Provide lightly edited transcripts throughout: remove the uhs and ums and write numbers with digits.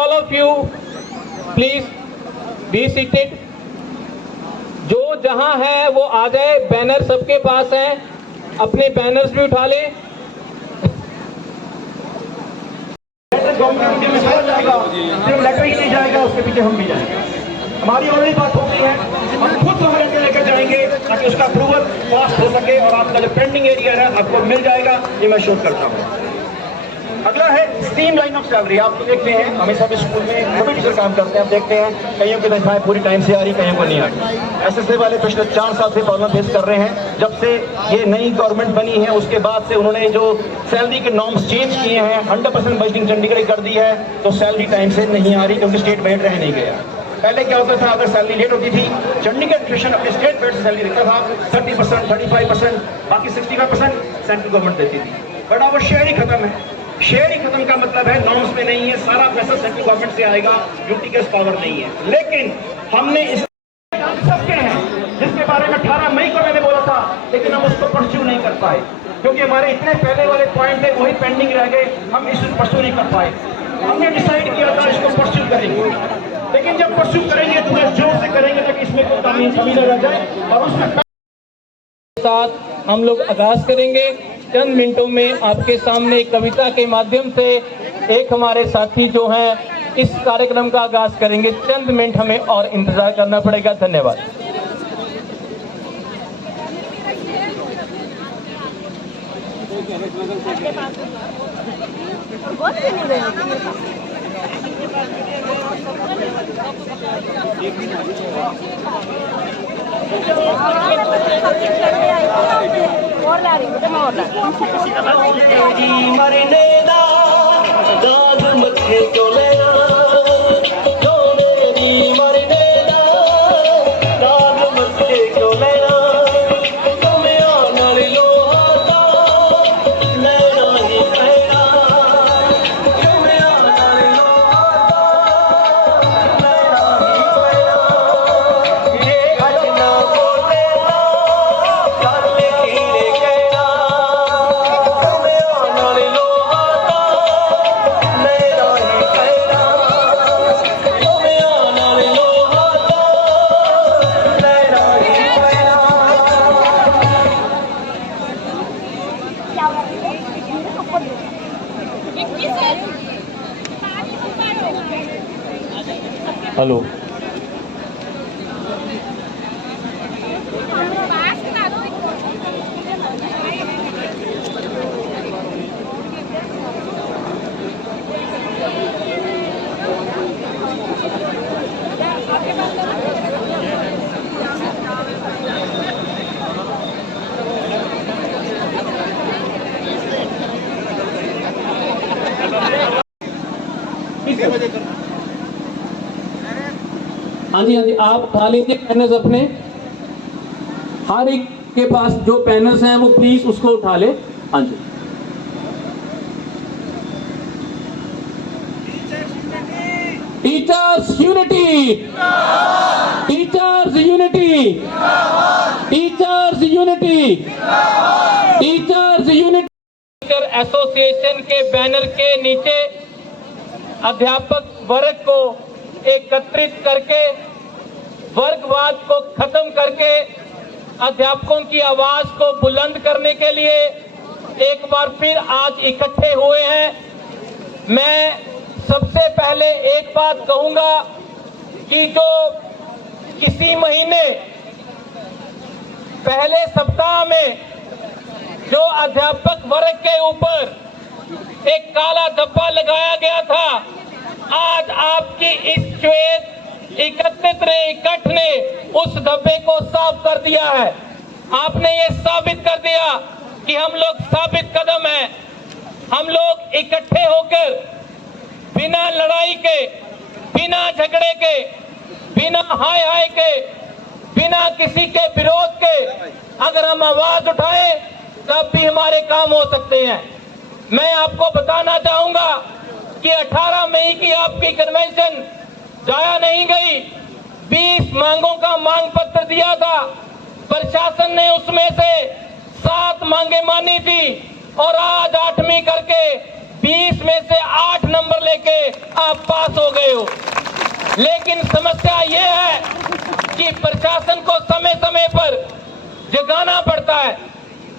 All of you, please be seated. जो जहां है वो आ जाए, बैनर सबके पास है, अपने बैनर्स भी उठा ले। गवर्नमेंट में समझ जाएगा, सिर्फ लेटर ही नहीं जाएगा, उसके पीछे हम भी जाएंगे। हमारी ऑलरेडी बात हो गई है, हम खुद गवर्नमेंट में लेकर जाएंगे ताकि उसका अप्रूवल पास हो सके और आपका जो पेंडिंग एरिया है आपको मिल जाएगा। ये मैं शोध करता हूँ। अगला है स्ट्रीम लाइन ऑफ सैलरी। आप तो देखते हैं हमेशा भी स्कूल में सभी टीचर काम करते हैं, आप देखते हैं कईयों की तनख्वाहें पूरी टाइम से आ रही, कईयों को नहीं आ रही। एसएसए वाले पिछले 4 साल से प्रॉब्लम फेस कर रहे हैं। जब से ये नई गवर्नमेंट बनी है उसके बाद से उन्होंने जो सैलरी के नॉर्म्स चेंज किए हैं, 100% बजटिंग चंडीगढ़ कर दी है, तो सैलरी टाइम से नहीं आ रही क्योंकि स्टेट बजट रह नहीं गया। पहले क्या होता था, अगर सैलरी लेट होती थी, चंडीगढ़ एडमिनिस्ट्रेशन अपने स्टेट बजट से सैलरी देता था 30%, 35%, बाकी 65% सेंट्रल गवर्नमेंट देती थी। बट अब वो शेयर ही खत्म है। शेयर ही खत्म का मतलब है नॉर्म्स में नहीं है, सारा पैसा सेंट्रल गवर्नमेंट से आएगा, यूटी के पावर नहीं है। लेकिन हमने इस सबके हैं जिसके बारे में 18 मई को मैंने बोला था, लेकिन हम उसको परस्यू नहीं कर पाए क्योंकि हमारे इतने पहले वाले पॉइंट थे वही पेंडिंग रह गए, हम इसको परस्यू नहीं कर पाए। हमने डिसाइड किया था इसको परस्यू करेंगे, लेकिन जब परस्यू करेंगे तो मैं जोर से करेंगे ताकि इसमें कोई कमी न रह जाए। और उसमें साथ हम लोग आगाज करेंगे। चंद मिनटों में आपके सामने कविता के माध्यम से एक हमारे साथी जो हैं इस कार्यक्रम का आगाज करेंगे। चंद मिनट हमें और इंतजार करना पड़ेगा। धन्यवाद। हेलो, हाँ जी, आप उठा लीजिए पैनल्स अपने। हर एक के पास जो पैनल्स हैं वो प्लीज उसको उठा ले। हाँ जी, teachers unity, teachers unity, teachers unity, teachers unity. Association के बैनर के नीचे अध्यापक वर्ग को एकत्रित करके, वर्गवाद को खत्म करके अध्यापकों की आवाज को बुलंद करने के लिए एक बार फिर आज इकट्ठे हुए हैं। मैं सबसे पहले एक बात कहूंगा कि जो किसी महीने पहले सप्ताह में जो अध्यापक वर्ग के ऊपर एक काला धब्बा लगाया गया था, आज आपकी इस श्वेत इकट्ठ ने उस धब्बे को साफ कर दिया है। आपने ये साबित कर दिया कि हम लोग साबित कदम हैं। हम लोग इकट्ठे होकर बिना लड़ाई के, बिना झगड़े के, बिना हाय हाय के, बिना किसी के विरोध के अगर हम आवाज उठाएं तब भी हमारे काम हो सकते हैं। मैं आपको बताना चाहूंगा कि 18 मई की आपकी कन्वेंशन जाया नहीं गई। 20 मांगों का मांग पत्र दिया था, प्रशासन ने उसमें से 7 मांगे मानी थी और आज 8वीं करके 20 में से 8 नंबर लेके आप पास हो गए हो। लेकिन समस्या ये है कि प्रशासन को समय समय पर जगाना पड़ता है,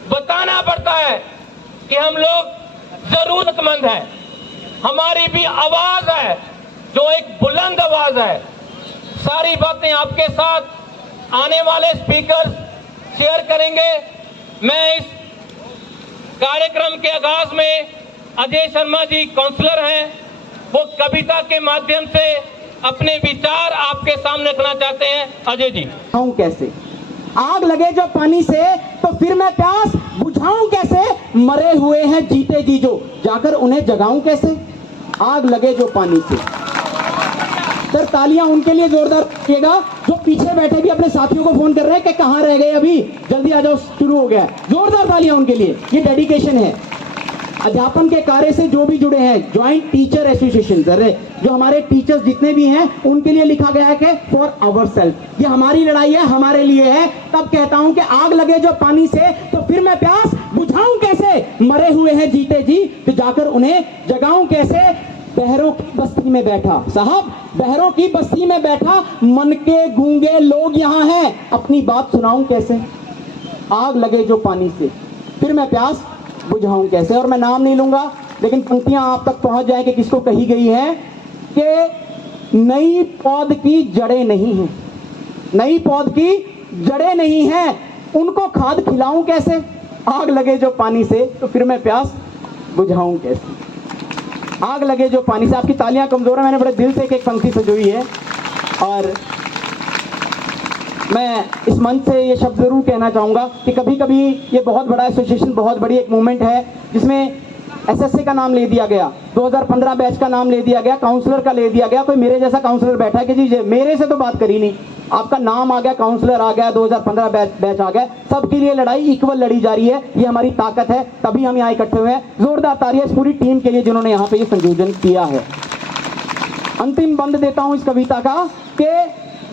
बताना पड़ता है कि हम लोग जरूरतमंद हैं, हमारी भी आवाज है जो एक बुलंद आवाज है। सारी बातें आपके साथ आने वाले स्पीकर शेयर करेंगे। मैं इस कार्यक्रम के आगाज में अजय शर्मा जी काउंसलर हैं, वो कविता के माध्यम से अपने विचार आपके सामने रखना चाहते हैं। अजय जी। कैसे आग लगे जो पानी से तो फिर मैं प्यास बुझाऊं कैसे, मरे हुए हैं जीते जी जो जाकर उन्हें जगाऊं कैसे। आग लगे जो पानी से। सर तालियां उनके लिए जोरदार रखिएगा जो पीछे बैठे भी अपने साथियों को फोन कर रहे हैं कि कहां रह गए, अभी जल्दी आ जाओ, शुरू हो गया है। जोरदार तालियां उनके लिए, ये डेडिकेशन है। अध्यापन के कार्य से जो भी जुड़े हैं, ज्वाइंट टीचर एसोसिएशन, जो हमारे टीचर्स जितने भी हैं उनके लिए लिखा गया है कि फॉर आवर सेल्फ, ये हमारी लड़ाई है, हमारे लिए है। तब कहता हूं कि आग लगे जो पानी से तो फिर मैं प्यास बुझाऊं कैसे, मरे हुए हैं जीते जी तो जाकर उन्हें जगाऊं कैसे। बहरों की बस्ती में बैठा, साहब बहरों की बस्ती में बैठा, मन के गूंगे लोग यहाँ हैं, अपनी बात सुनाऊं कैसे। आग लगे जो पानी से फिर मैं प्यास बुझाऊं कैसे। और मैं नाम नहीं लूंगा लेकिन पंक्तियां आप तक पहुंच जाए कि किसको कही गई है कि नई पौध की जड़ें नहीं हैं, नई पौध की जड़ें नहीं हैं, उनको खाद खिलाऊं कैसे। आग लगे जो पानी से तो फिर मैं प्यास बुझाऊं कैसे। आग लगे जो पानी से। आपकी तालियां कमजोर है, मैंने बड़े दिल से एक पंक्ति सजोई है और मैं इस मंच से ये शब्द जरूर कहना चाहूंगा कि कभी कभी ये बहुत बड़ा एसोसिएशन, बहुत बड़ी एक मूवमेंट है जिसमें एसएससी का नाम ले दिया गया, 2015 बैच का नाम ले दिया गया, काउंसलर का ले दिया गया। कोई मेरे जैसा काउंसलर बैठा है कि जी मेरे से तो बात करी नहीं, आपका नाम आ गया, काउंसलर आ गया, 2015 बैच आ गया। सबके लिए लड़ाई इक्वल लड़ी जा रही है, ये हमारी ताकत है, तभी हम यहाँ इकट्ठे हुए हैं। जोरदार तालियां इस पूरी टीम के लिए जिन्होंने यहाँ पे ये संयोजन किया है। अंतिम बंद देता हूं इस कविता का कि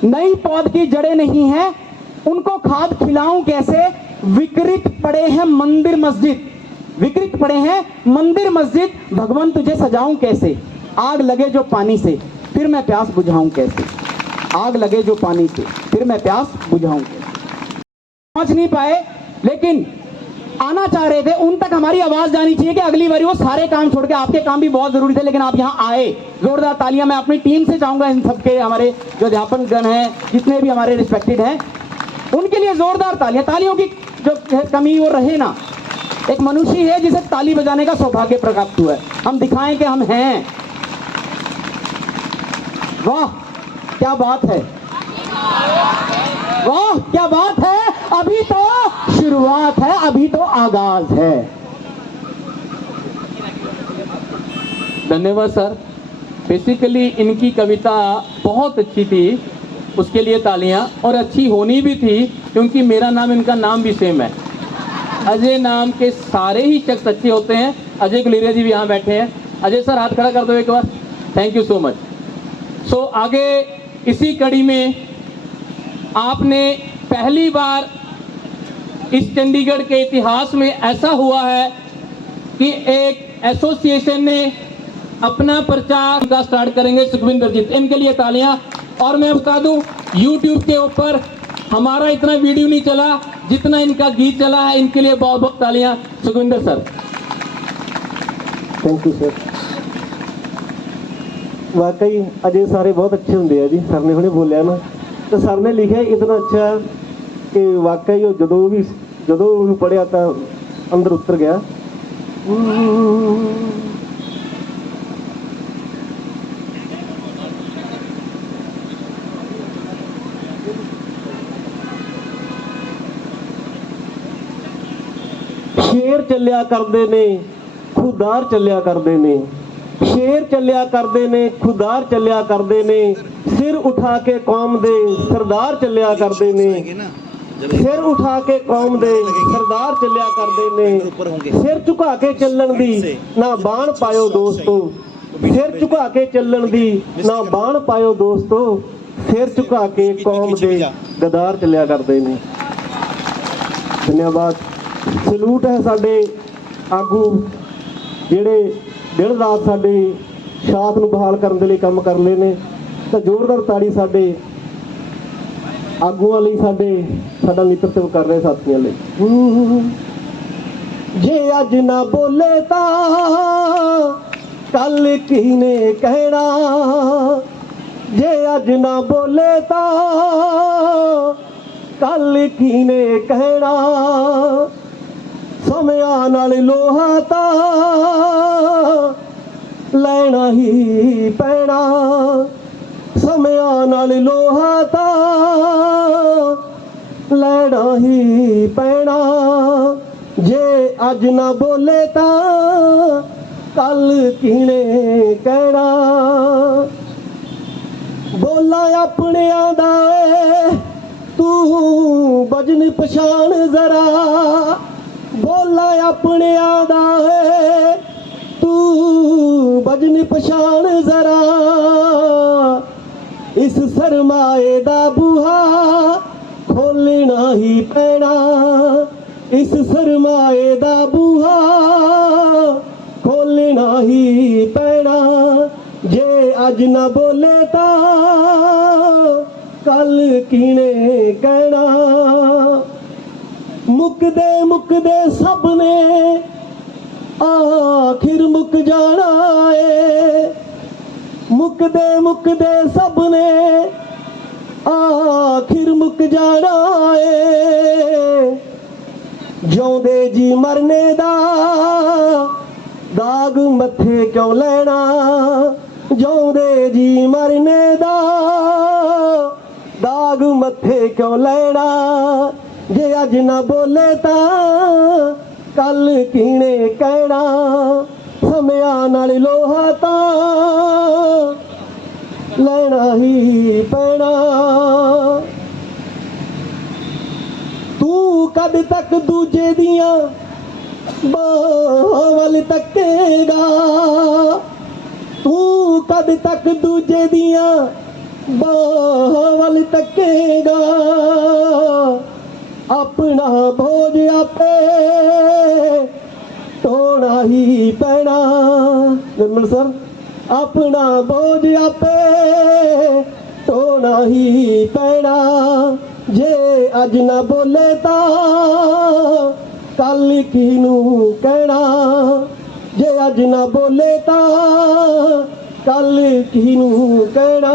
नई पौध की जड़ें नहीं हैं, उनको खाद खिलाऊं कैसे। विकृत पड़े हैं मंदिर मस्जिद, विकृत पड़े हैं मंदिर मस्जिद, भगवान तुझे सजाऊं कैसे। आग लगे जो पानी से फिर मैं प्यास बुझाऊं कैसे। आग लगे जो पानी से फिर मैं प्यास बुझाऊं कैसे। पहुंच नहीं पाए लेकिन आना चाह रहे थे, उन तक हमारी आवाज जानी चाहिए कि अगली बारी वो सारे काम छोड़ के, आपके काम भी बहुत जरूरी थे लेकिन आप यहाँ आए। जोरदार तालियां मैं अपनी टीम से चाहूंगा, इन सबके, हमारे जो अध्यापन गण हैं, जितने भी हमारे रिस्पेक्टेड हैं, उनके लिए जोरदार तालियां। तालियों की जो कमी वो रहे ना। एक मनुष्य है जिसे ताली बजाने का सौभाग्य प्राप्त हुआ है, हम दिखाएं कि हम हैं। वाह क्या बात है, वाह क्या बात है। अभी तो शुरुआत है, अभी तो आगाज है। धन्यवाद सर। बेसिकली इनकी कविता बहुत अच्छी थी, उसके लिए तालियां, और अच्छी होनी भी थी क्योंकि मेरा नाम, इनका नाम भी सेम है। अजय नाम के सारे ही शख्स अच्छे होते हैं। अजय गुलेरिया जी भी यहाँ बैठे हैं। अजय सर हाथ खड़ा कर दो एक बार, थैंक यू सो मच। सो आगे इसी कड़ी में आपने पहली बार इस चंडीगढ़ के इतिहास में ऐसा हुआ है कि एक एसोसिएशन ने अपना प्रचार का स्टार्ट करेंगे। सुखविंदर जी, इनके लिए तालियां। और मैं बता दूं YouTube के ऊपर हमारा इतना वीडियो नहीं चला जितना इनका गीत चला है, इनके लिए बहुत बहुत तालियां। Sukhvinder sir. Thank you sir. वाकई अजय सारे बहुत अच्छे होंगे हैं जी, सर ने हुणे बोलिया ना, तो सर ने लिखा इतना अच्छा कि वाकई वो ਜਦੋਂ पढ़िया तो अंदर उतर गया। शेर चलिया करते ने, खुदार चलिया करते ने, शेर चलिया करते ने, खुदार चलिया करते ने, सिर उठा के कौम दे सरदार चलिया करते ने, सिर उठा के कौम दे सरदार चलिया करते ने, सिर झुका के चलन दी ना बाण पायो दोस्तों, सिर झुका के चलन दी ना बाण पायो दोस्तों, सिर झुका के कौम दे गदार चलिया करते ने। धन्यवाद। सलूट है साडे आगू जिहड़े दिन रात साडी ਸ਼ਾਖ ਨੂੰ ਬਹਾਲ ਕਰਨ ਦੇ ਲਈ ਕੰਮ ਕਰ ਲਏ ਨੇ। ਤਾਂ ਜ਼ੋਰਦਾਰ ਤਾੜੀ ਸਾਡੇ ਆਗੂਆਂ ਲਈ, ਸਾਡਾ ਨੇਤਰਤਵ ਕਰ ਰਹੇ ਸਾਥੀਆਂ ਲਈ। ਜੇ ਅੱਜ ਨਾ ਬੋਲੇ ਤਾਂ ਕੱਲ ਕਿਹਨੇ ਕਹਿਣਾ, ਜੇ ਅੱਜ ਨਾ ਬੋਲੇ ਤਾਂ ਕੱਲ ਕਿਹਨੇ ਕਹਿਣਾ, ਸਮਿਆਂ ਨਾਲ ਲੋਹਾ ਤਾਂ ਲੈਣਾ ਹੀ ਪੈਣਾ, ਸਮਿਆਂ ਨਾਲ ਲੋਹਾ ਤਾਂ ਲੈਣਾ ਹੀ ਪੈਣਾ। ਜੇ ਅੱਜ ਨਾ ਬੋਲੇ ਤਾਂ ਕੱਲ ਕਿਹਨੇ ਕਹਿਣਾ। ਬੋਲਾਂ ਆਪਣਿਆਂ ਦਾ ਏ ਤੂੰ ਵਜਨ ਪਛਾਣ ਜ਼ਰਾ, ਬੋਲਾਂ ਆਪਣਿਆਂ ਦਾ ਏ ਤੂੰ ਵਜਨ ਪਛਾਣ ਜ਼ਰਾ। ਇਸ ਸਰਮਾਏ ਦਾ ਬੂਹਾ ਖੋਲਣਾ ਹੀ ਪੈਣਾ, ਇਸ ਸਰਮਾਏ ਦਾ ਬੂਹਾ ਖੋਲਣਾ ਹੀ ਪੈਣਾ। ਜੇ ਅੱਜ ਨਾ ਬੋਲੇ ਤਾਂ ਕੱਲ ਕਿਹਨੇ ਕਹਿਣਾ। ਮੁੱਕਦੇ ਸਭ ਨੇ ਆਖਿਰ ਮੁੱਕ ਜਾਣਾ ਏ, ਮੁੱਕਦੇ ਸਭ ਨੇ ਆਖਿਰ ਮੁੱਕ ਜਾਣਾ ਏ। ਜਿਉਂਦੇ ਜੀ ਮਰਨੇ ਦਾ ਦਾਗ ਮੱਥੇ ਕਿਉਂ ਲੈਣਾ, ਜਿਉਂਦੇ ਜੀ ਮਰਨੇ ਦਾ ਦਾਗ ਮੱਥੇ ਕਿਉਂ ਲੈਣਾ। ਜੇ ਅੱਜ ਨਾ ਬੋਲੇ ਤਾਂ ਕੱਲ ਕਿਹਨੇ ਕਹਿਣਾ, ਸਮਿਆਂ ਨਾਲ ਲੋਹਾ ਤਾਂ ਲੈਣਾ ਹੀ ਪੈਣਾ। ਤੂੰ ਕਦ ਤੱਕ ਦੂਜੇ ਦੀਆਂ ਬਾਹਾਂ ਵੱਲ ਤੱਕੇਗਾ, ਤੂੰ ਕਦ ਤੱਕ ਦੂਜੇ ਦੀਆਂ ਬਾਹਾਂ ਵੱਲ ਤੱਕੇਗਾ। ਆਪਣਾ ਬੋਝ ਆਪੇ ਢੋਣਾ ਹੀ ਪੈਣਾ। ਨਿਰਮਲ ਸਰ, ਆਪਣਾ ਬੋਝ ਆਪੇ ਢੋਣਾ ਹੀ ਪੈਣਾ। ਜੇ ਅੱਜ ਨਾ ਬੋਲੇ ਤਾਂ ਕੱਲ ਕਿਹਨੂੰ ਕਹਿਣਾ, ਜੇ ਅੱਜ ਨਾ ਬੋਲੇ ਤਾਂ ਕੱਲ किन्हू कहना।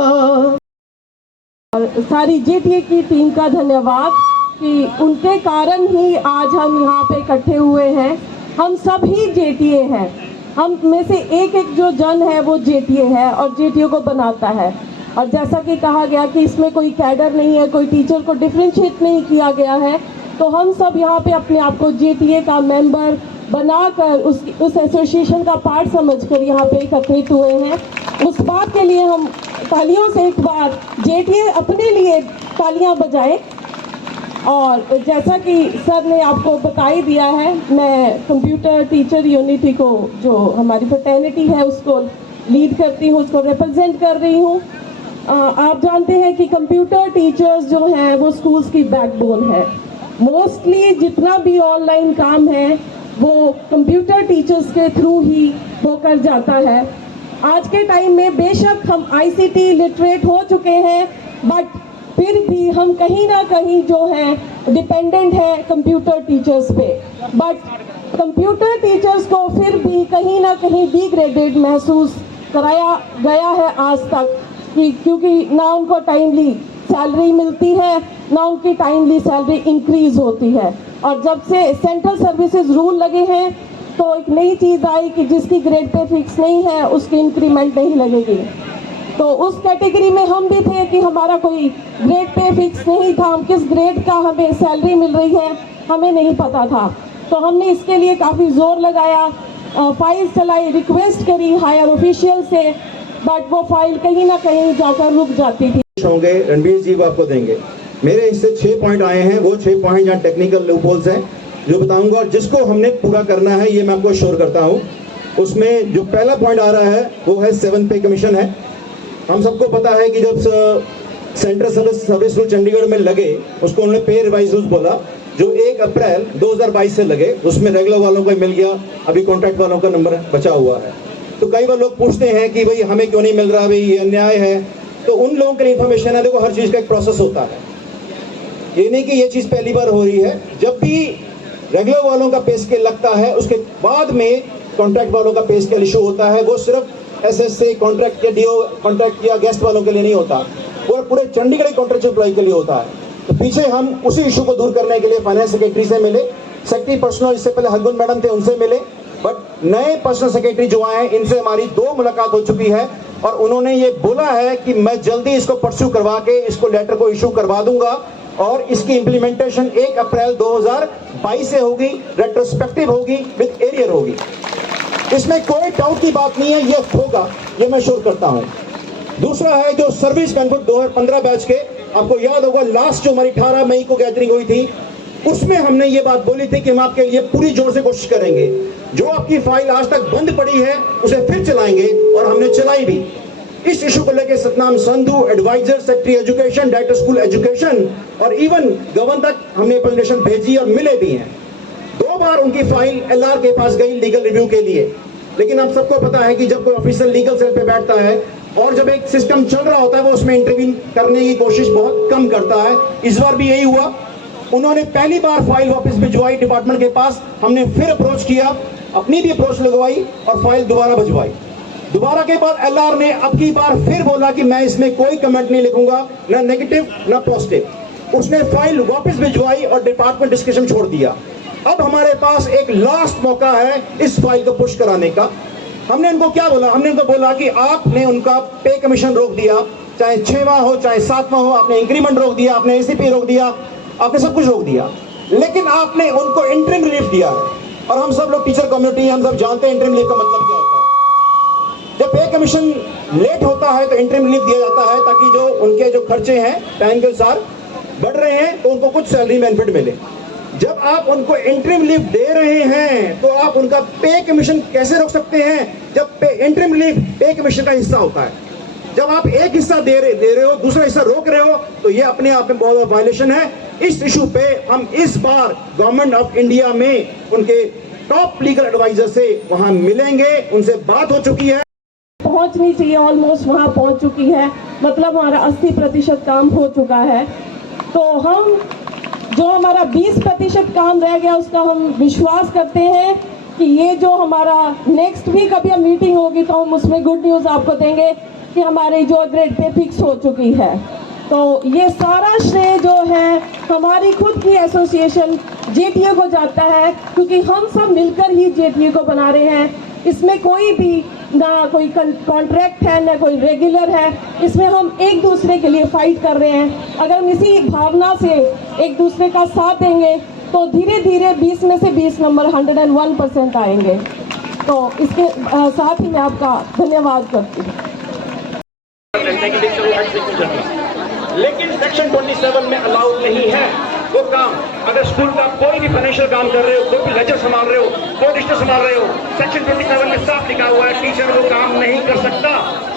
सारी जेटीए की टीम का धन्यवाद कि उनके कारण ही आज हम यहाँ पे इकट्ठे हुए हैं। हम सब ही जेटीए हैं, हम में से एक एक जो जन है वो जेटीए है और जेटीए को बनाता है। और जैसा कि कहा गया कि इसमें कोई कैडर नहीं है, कोई टीचर को डिफ्रेंशिएट नहीं किया गया है, तो हम सब यहाँ पे अपने आप को जेटीए का मेंबर बनाकर उस एसोसिएशन का पार्ट समझकर यहाँ पे एकत्रित हुए हैं। उस बात के लिए हम तालियों से एक बार जेटीए अपने लिए तालियां बजाएं। और जैसा कि सर ने आपको बता ही दिया है, मैं कंप्यूटर टीचर यूनिटी को, जो हमारी फ्रेटर्निटी है, उसको लीड करती हूँ, उसको रिप्रेजेंट कर रही हूँ। आप जानते हैं कि कंप्यूटर टीचर्स जो हैं वो स्कूल्स की बैकबोन है। मोस्टली जितना भी ऑनलाइन काम है वो कंप्यूटर टीचर्स के थ्रू ही होकर जाता है। आज के टाइम में बेशक हम आईसीटी लिटरेट हो चुके हैं, बट फिर भी हम कहीं ना कहीं जो है डिपेंडेंट है कंप्यूटर टीचर्स पे। बट कंप्यूटर टीचर्स को फिर भी कहीं ना कहीं डिग्रेडेड महसूस कराया गया है आज तक, क्योंकि ना उनको टाइमली सैलरी मिलती है, ना उनकी टाइमली सैलरी इंक्रीज होती है। और जब से सेंट्रल सर्विसेज रूल लगे हैं तो एक नई चीज़ आई कि जिसकी ग्रेड पे फिक्स नहीं है उसकी इंक्रीमेंट नहीं लगेगी। तो उस कैटेगरी में हम भी थे कि हमारा कोई ग्रेड पे फिक्स नहीं था, हम किस ग्रेड का हमें सैलरी मिल रही है हमें नहीं पता था। तो हमने इसके लिए काफ़ी ज़ोर लगाया, फाइल चलाई, रिक्वेस्ट करी हायर ऑफिशियल से, बट वो फाइल कहीं ना कहीं जाकर रुक जाती थी। होंगे रणबीर जी को आपको देंगे। मेरे इससे 6 पॉइंट आए हैं, वो 6 पॉइंट जहाँ टेक्निकल लूपहोल्स हैं जो बताऊंगा, और जिसको हमने पूरा करना है ये मैं आपको श्योर करता हूँ। उसमें जो पहला पॉइंट आ रहा है वो है 7 पे कमीशन है। हम सबको पता है कि जब सेंट्रल सर्विस रूल चंडीगढ़ में लगे, उसको उन्होंने पे रिवाइज रूल्स बोला, जो 1 अप्रैल 2022 से लगे। उसमें रेगुलर वालों को मिल गया, अभी कॉन्ट्रैक्ट वालों का नंबर बचा हुआ है। तो कई बार लोग पूछते हैं कि भाई हमें क्यों नहीं मिल रहा, भाई ये अन्याय है। तो उन लोगों के लिए इन्फॉर्मेशन है, देखो हर चीज़ का एक प्रोसेस होता है, ये नहीं कि ये चीज़ पहली बार हो रही है। जब भी रेगुलर वालों का पे स्केल लगता है उसके बाद में कॉन्ट्रैक्ट वालों का पे स्केल इशू होता है। वो सिर्फ एसएसए कॉन्ट्रैक्ट या डीओ कॉन्ट्रैक्ट या गेस्ट वालों के लिए नहीं होता, वो पूरे चंडीगढ़ कॉन्ट्रैक्ट एम्प्लॉय के लिए होता है। तो पीछे हम उसी इशू को दूर करने के लिए फाइनेंस सेक्रेटरी से मिले, सेक्रेटरी पर्सनल इससे पहले हरगुन मैडम थे उनसे मिले, बट नए पर्सनल सेक्रेटरी जो आए इनसे हमारी 2 मुलाकात हो चुकी है और उन्होंने ये बोला है कि मैं जल्दी इसको परस्यू करवा के इसको लेटर को इशू करवा दूंगा और इसकी इंप्लीमेंटेशन 1 अप्रैल 2022 से होगी, रेट्रोस्पेक्टिव होगी, विद एरियर होगी। इसमें कोई डाउट की बात नहीं है, ये होगा, ये मैं श्योर करता हूं। दूसरा है जो सर्विस बेनिफिट 2015 बैच के, आपको याद होगा लास्ट जो हमारी 18 मई को गैदरिंग हुई थी उसमें हमने ये बात बोली थी कि हम आपके लिए पूरी जोर से कोशिश करेंगे, जो आपकी फाइल आज तक बंद पड़ी है उसे फिर चलाएंगे और हमने चलाई भी। इस इशू को लेकर Satnam Sandhu, adviser, secretary education, director school education और इवन गवर्नर तक हमने प्रेजेंटेशन भेजी और मिले भी हैं। 2 बार उनकी फाइल एलआर के पास गई लीगल रिव्यू के लिए, लेकिन हम सबको पता है कि जब कोई ऑफिसर लीगल सेल पे बैठता है और जब एक सिस्टम चल रहा होता है वो उसमें इंटरवीन करने की कोशिश बहुत कम करता है। इस बार भी यही हुआ, उन्होंने पहली बार फाइल वापस भिजवाई डिपार्टमेंट के पास, हमने फिर अप्रोच किया, अपनी भी अप्रोच लगवाई और फाइल दोबारा भिजवाई। दोबारा के बाद एलआर ने अब की बार फिर बोला कि मैं इसमें कोई कमेंट नहीं लिखूंगा, ना नेगेटिव ना पॉजिटिव। उसने फाइल वापस भिजवाई और डिपार्टमेंट डिस्कशन छोड़ दिया। अब हमारे पास एक लास्ट मौका है इस फाइल को पुश कराने का। हमने इनको क्या बोला, हमने इनको बोला कि आपने उनका पे कमीशन रोक दिया, चाहे 6वां हो चाहे 7वां हो, आपने इंक्रीमेंट रोक दिया, आपने एसीपी रोक दिया, आपने सब कुछ रोक दिया, लेकिन आपने उनको इंटरिम रिलीफ दिया है। और हम सब लोग टीचर कम्युनिटी, हम सब जानते हैं इंटरिम रिलीफ का मतलब क्या होता है। जब पे कमीशन लेट होता है तो इंटरिम रिलीफ दिया जाता है ताकि जो उनके जो खर्चे हैं टाइम के अनुसार बढ़ रहे हैं तो उनको कुछ सैलरी बेनिफिट मिले। जब आप उनको इंटरिम रिलीफ दे रहे हैं तो आप उनका पे कमीशन कैसे रोक सकते हैं जब इंटरिम रिलीफ पे कमीशन का हिस्सा होता है। जब आप एक हिस्सा दे रहे हो, दूसरा हिस्सा रोक रहे हो, तो ये अपने आप में बहुत बड़ा वायलेशन है। इस इशू पे हम इस बार गवर्नमेंट ऑफ इंडिया में उनके टॉप लीगल एडवाइजर से वहां मिलेंगे, उनसे बात हो चुकी है, पहुंचनी चाहिए, ऑलमोस्ट वहां पहुंच चुकी है, मतलब हमारा 80% काम हो चुका है। तो हम जो हमारा 20% काम रह गया उसका हम विश्वास करते हैं कि ये जो हमारा नेक्स्ट वीक अभी मीटिंग होगी तो हम उसमें गुड न्यूज़ आपको देंगे कि हमारी जो ग्रेड पे फिक्स हो चुकी है। तो ये सारा श्रेय जो है हमारी खुद की एसोसिएशन जेटीए को जाता है, क्योंकि हम सब मिलकर ही जेटीए को बना रहे हैं। इसमें कोई भी ना कोई कॉन्ट्रैक्ट है ना कोई रेगुलर है, इसमें हम एक दूसरे के लिए फाइट कर रहे हैं। अगर हम इसी भावना से एक दूसरे का साथ देंगे तो धीरे धीरे 20 में से 20 नंबर 101% आएंगे। तो इसके साथ ही मैं आपका धन्यवाद करती हूँ। लेकिन सेक्शन 27 में अलाउड नहीं है वो काम। अगर स्कूल का कोई भी फाइनेंशियल काम कर रहे हो, कोई भी लेजर संभाल रहे हो, कोई रजिस्टर संभाल रहे हो, सेक्शन 27 में साफ लिखा हुआ है टीचर वो काम नहीं कर सकता।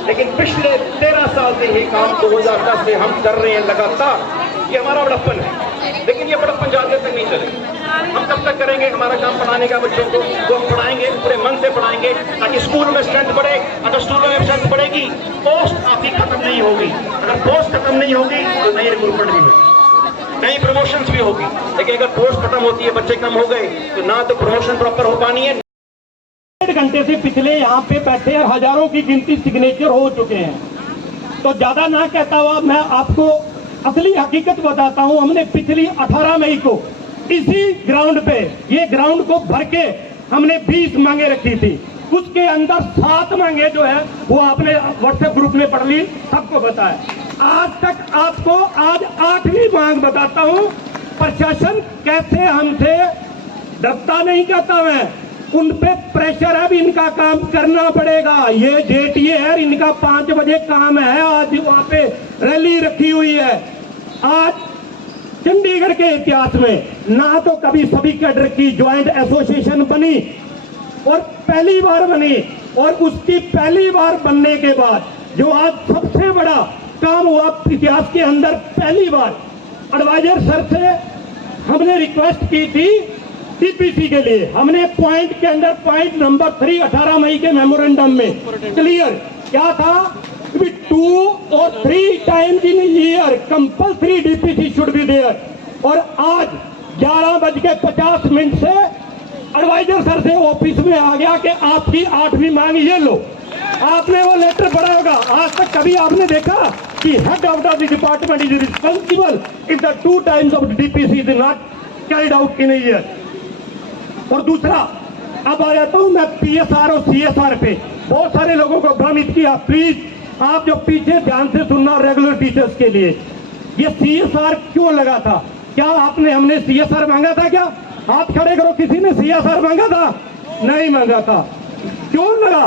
लेकिन पिछले 13 साल से ये काम 2010 से हम कर रहे हैं लगातार। ये हमारा बड़प्पन है, लेकिन ये बड़प्पन ज्यादा तक नहीं चलेगा। हम कब तक करेंगे हमारा काम पढ़ाने का बच्चों को, वो हम पढ़ाएंगे, पूरे मन से पढ़ाएंगे ताकि स्कूल में स्ट्रेंथ बढ़े। अगर स्कूलों में स्ट्रेंथ बढ़ेगी, पोस्ट आपकी खत्म नहीं होगी। अगर पोस्ट खत्म नहीं होगी तो नई रिक्रूटमेंट भी होगी, नई प्रमोशंस भी होगी। लेकिन अगर पोस्ट खत्म होती है, बच्चे कम हो गए, तो ना तो प्रमोशन प्रॉपर हो पानी है। 1.5 घंटे से पिछले यहाँ पे बैठे हजारों की गिनती सिग्नेचर हो चुके हैं। तो ज्यादा ना कहता हुआ मैं आपको असली हकीकत बताता हूँ। हमने पिछली 18 मई को इसी ग्राउंड पे, ये ग्राउंड को भर के हमने 20 मांगे रखी थी। उसके अंदर 7 मांगे जो है वो आपने व्हाट्सएप ग्रुप में पढ़ ली, सबको पता है। आज तक आपको आज 8वीं मांग बताता हूँ। प्रशासन कैसे हमसे डरता नहीं कहता मैं, उन पे प्रेशर है, भी इनका काम करना पड़ेगा। ये जेटीए है, इनका 5 बजे काम है। आज वहाँ पे रैली रखी हुई है। आज चंडीगढ़ के इतिहास में ना तो कभी सभी कैडर की ज्वाइंट एसोसिएशन बनी और पहली बार बनी, और उसकी पहली बार बनने के बाद जो आज सबसे बड़ा काम हुआ इतिहास के अंदर, पहली बार एडवाइजर सर से हमने रिक्वेस्ट की थी टीपीसी के लिए हमने पॉइंट के अंदर पॉइंट नंबर 3 18 मई के मेमोरेंडम में क्लियर क्या था, 2 और 3 times in year compulsory DPC should be there. और आज 11:50 से एडवाइजर सर से ऑफिस में आ गया कि आपकी 8वीं मांग ये लो। आपने वो लेटर पढ़ा होगा, आज तक कभी आपने देखा कि head of the department is responsible if the 2 times of DPC is not carried out in year. और दूसरा, अब आ जाता हूं मैं पीएसआर और सीएसआर पे। बहुत सारे लोगों को भ्रमित किया, प्लीज आप जो पीछे ध्यान से सुनना रेगुलर टीचर्स के लिए, ये सीएसआर क्यों लगा था? क्या हमने सीएसआर मांगा था? क्या हाथ खड़े करो, किसी ने सीएसआर मांगा था? नहीं मांगा था। क्यों लगा?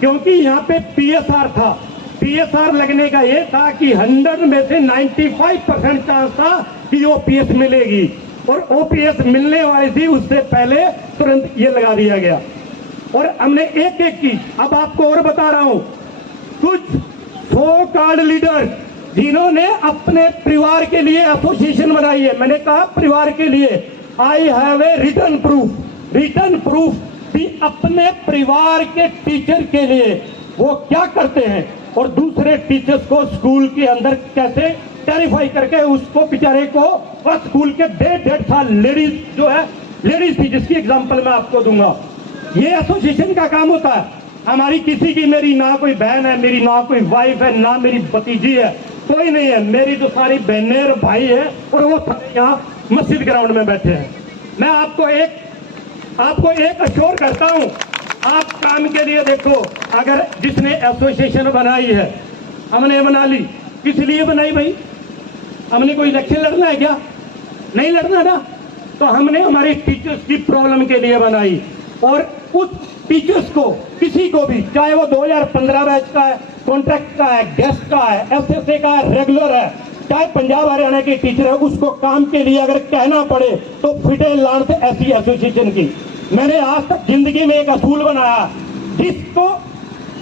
क्योंकि यहाँ पे पीएसआर था। पीएसआर लगने का ये था कि 100 में से 95% चांस था कि ओपीएस मिलेगी, और ओपीएस मिलने वाली थी उससे पहले तुरंत ये लगा दिया गया। और हमने एक एक की, अब आपको और बता रहा हूं, कुछ सो कॉल्ड लीडर जिन्होंने अपने परिवार के लिए एसोसिएशन बनाई है, मैंने कहा परिवार के लिए, आई हैव ए रिटर्न प्रूफ भी अपने परिवार के टीचर के लिए वो क्या करते हैं और दूसरे टीचर्स को स्कूल के अंदर कैसे टेरिफाई करके उसको बेचारे को, और स्कूल के 1.5 साल लेडीज जो है, लेडीज थी जिसकी एग्जांपल मैं आपको दूंगा। ये एसोसिएशन का काम होता है। हमारी किसी की, मेरी ना कोई बहन है, मेरी ना कोई वाइफ है, ना मेरी भतीजी है, कोई नहीं है। मेरी तो सारी बहनें और भाई है, और वो यहाँ मस्जिद ग्राउंड में बैठे हैं। मैं आपको एक अश्योर करता हूँ, आप काम के लिए देखो, अगर जिसने एसोसिएशन बनाई है, हमने बना ली, किस लिए बनाई भाई? हमने कोई इलेक्शन लड़ना है क्या? नहीं लड़ना ना। तो हमने हमारे टीचर्स की प्रॉब्लम के लिए बनाई, और उस टीचर्स को, किसी को भी, चाहे वो 2015 बैच का है, कॉन्ट्रैक्ट का है, गेस्ट का है, एसएसए का है, रेगुलर है, चाहे पंजाब हरियाणा के टीचर है, उसको काम के लिए अगर कहना पड़े तो फिटे लान से ऐसी एसोसिएशन की। मैंने आज तक जिंदगी में एक असूल बनाया, जिसको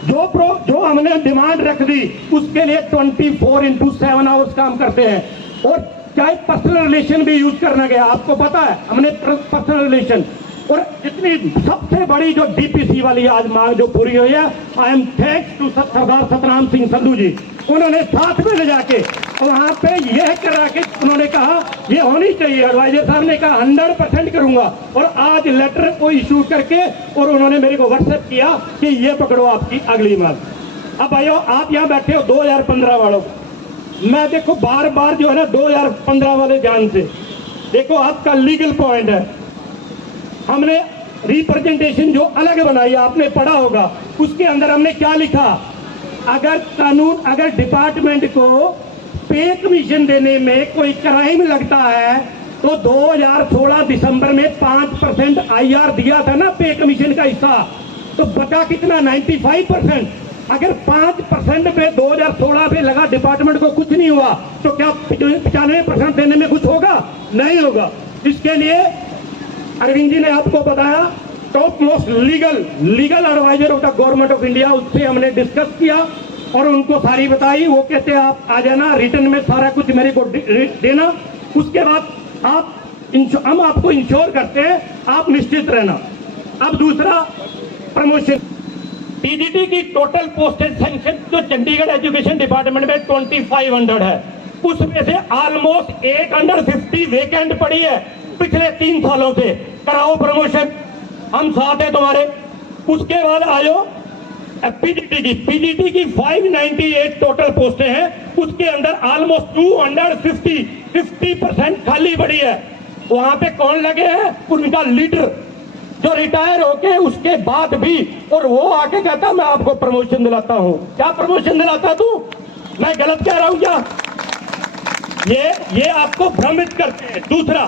जो हमने डिमांड रख दी उसके लिए 24/7 आवर्स काम करते हैं। और चाहे पर्सनल रिलेशन भी यूज करना गया, आपको पता है हमने पर्सनल रिलेशन, और जितनी सबसे बड़ी जो डीपीसी वाली आज मांग जो पूरी हुई है, आई एम थैंक्स टू सरदार सतनाम सिंह संधू जी। उन्होंने साथ में ले जाके वहां पे यह करा के उन्होंने कहा ये होनी चाहिए। एडवाइजर साहब ने कहा 100% करूंगा, और आज लेटर को इशू करके और उन्होंने मेरे को व्हाट्सएप किया कि ये पकड़ो आपकी अगली मांग। अब भाइयों, आप यहाँ बैठे हो 2015 वालों, मैं देखो बार बार जो है ना 2015 वाले ध्यान से देखो, आपका लीगल पॉइंट है। हमने रिप्रेजेंटेशन जो अलग बनाई, आपने पढ़ा होगा, उसके अंदर हमने क्या लिखा, अगर डिपार्टमेंट को पे कमीशन देने में कोई क्राइम लगता है तो 2016 दिसंबर में 5% आईआर दिया था ना पे कमीशन का हिस्सा, तो बचा कितना, 95%। अगर 5% पे 2016 पे लगा, डिपार्टमेंट को कुछ नहीं हुआ, तो क्या 95% देने में कुछ होगा? नहीं होगा। इसके लिए अरविंद जी ने आपको बताया, top most legal adviser of the government of India, उससे हमने डिस्कस किया और उनको सारी बताई। वो कहते हैं आप आ जाना, रिटर्न में सारा कुछ मेरे को देना, उसके बाद हम आपको इंश्योर करते हैं, आप निश्चित रहना। अब दूसरा, प्रमोशन। टीजीटी की टोटल पोस्टेज सैंक्शन जो चंडीगढ़ एजुकेशन डिपार्टमेंट में 2500 है, उसमें से ऑलमोस्ट 850 वेकेंट पड़ी है पिछले 3 सालों से। कराओ प्रमोशन, हम साथ हैं तुम्हारे। उसके बाद आयो पीजीटी की 598 टोटल पोस्टें हैं, उसके अंदर ऑलमोस्ट 50% खाली पड़ी है। वहां पे कौन लगे हैं? उनका लीडर जो रिटायर होके उसके बाद भी, और वो आके कहता मैं आपको प्रमोशन दिलाता हूं। क्या प्रमोशन दिलाता तू? मैं गलत कह रहा हूं क्या? ये आपको भ्रमित करते हैं। दूसरा,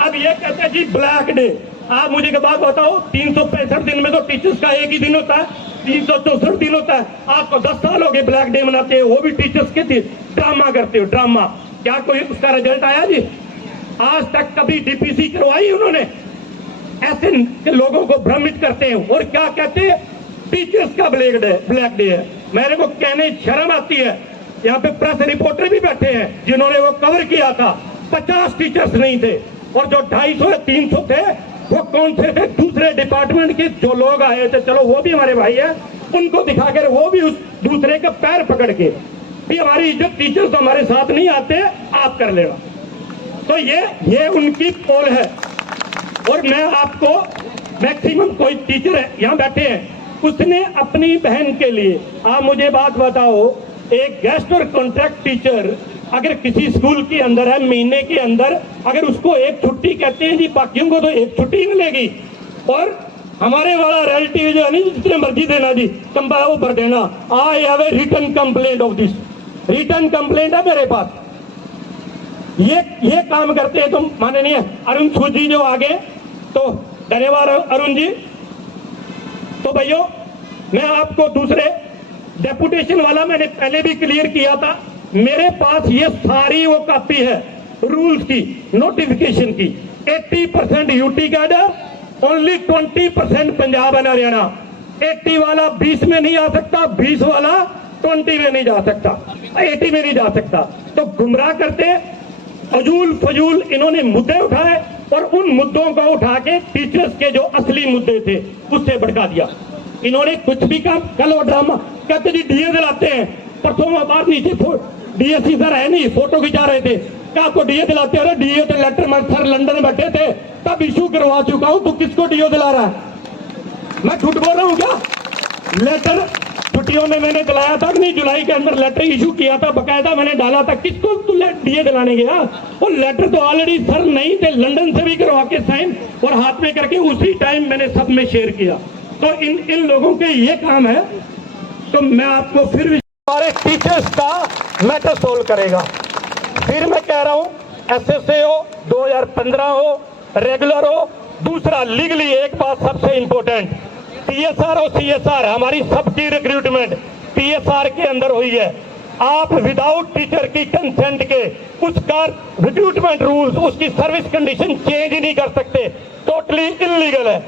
अब ये कहते हैं जी ब्लैक डे। आप मुझे के बात बताओ, 365 दिन में तो टीचर्स का एक ही दिन होता है, 364 दिन होता है। आपको 10 साल हो गए ब्लैक डे मनाते हो, वो भी टीचर्स के दिन। ड्रामा करते हो, ड्रामा। क्या कोई उसका रिजल्ट आया जी? आज तक कभी डीपीसी करवाई उन्होंने? ऐसे लोगों को भ्रमित करते हैं। और क्या कहते हैं? टीचर्स का ब्लैक डे है। मेरे को कहने शर्म आती है, यहाँ पे प्रेस रिपोर्टर भी बैठे हैं जिन्होंने वो कवर किया था। 50 टीचर्स नहीं थे, और जो 250 या 300 थे वो कौन से थे, दूसरे डिपार्टमेंट के जो लोग आए थे, चलो वो भी हमारे भाई है, उनको दिखाकर वो भी उस दूसरे का पैर पकड़ के भी हमारी इज्जत, टीचर तो हमारे साथ नहीं आते, आप कर लेना। तो ये उनकी पोल है। और मैं आपको मैक्सिमम कोई टीचर है यहाँ बैठे हैं, उसने अपनी बहन के लिए, आप मुझे बात बताओ, एक गेस्ट और कॉन्ट्रैक्ट टीचर अगर किसी स्कूल के अंदर है, महीने के अंदर अगर उसको एक छुट्टी कहते हैं जी, बाकियों को तो एक छुट्टी ही मिलेगी, और हमारे वाला रिलेटिव जो है नहीं, जितने मर्जी देना जी, तंबा वो भर देना। I have a written complaint of this, written complaint है मेरे पास। ये काम करते हैं तो माननीय अरुण सूद जी जो आगे, तो धन्यवाद अरुण जी। तो भाइयों, मैं आपको दूसरे डेपुटेशन वाला मैंने पहले भी क्लियर किया था, मेरे पास ये सारी वो कॉपी है रूल्स की, नोटिफिकेशन की। 80% UT cadre, only 20% Punjab and Haryana. 80 वाला 20 में नहीं आ सकता, 20 वाला 20 में नहीं जा सकता, 80 में नहीं जा सकता। तो गुमराह करते, फजूल फजूल इन्होंने मुद्दे उठाए और उन मुद्दों को उठा के टीचर्स के जो असली मुद्दे थे उससे भड़का दिया। इन्होंने कुछ भी काम, कल वो ड्रामा कहते जी डीए दिलाते हैं, परसों में बात नहीं थी, डीएससी सर है नहीं, फोटो खिंचा रहे थे, क्या आपको डीए दिलाते हैं? डीए तो लेटर में सर लंदन बैठे थे तब इशू करवा चुका हूं, तू किसको डीओ दिला रहा है? मैं झूठ बोल रहा हूं क्या? लेटर छुट्टियों में मैंने दिलाया था कि नहीं, जुलाई के अंदर लेटर इशू किया था, बकायदा मैंने डाला था, किसको तू डीए दिलाने गया? वो लेटर तो ऑलरेडी सर नहीं थे, लंदन से भी करवा के साइन और हाथ में करके उसी टाइम मैंने सब में शेयर किया। तो इन लोगों के ये काम है। तो मैं आपको फिर हमारे टीचर्स का मैटर सोल्व करेगा। फिर मैं कह रहा हूं, एसएसए हो, 2015 हो, रेगुलर हो, दूसरा लीगली एक बात सबसे इंपॉर्टेंट, टीएसआर और सीएसआर, हमारी सबकी रिक्रूटमेंट टीएसआर के अंदर हुई है। आप विदाउट टीचर की कंसेंट के उसका रिक्रूटमेंट रूल्स, उसकी सर्विस कंडीशन चेंज ही नहीं कर सकते, टोटली इलीगल है।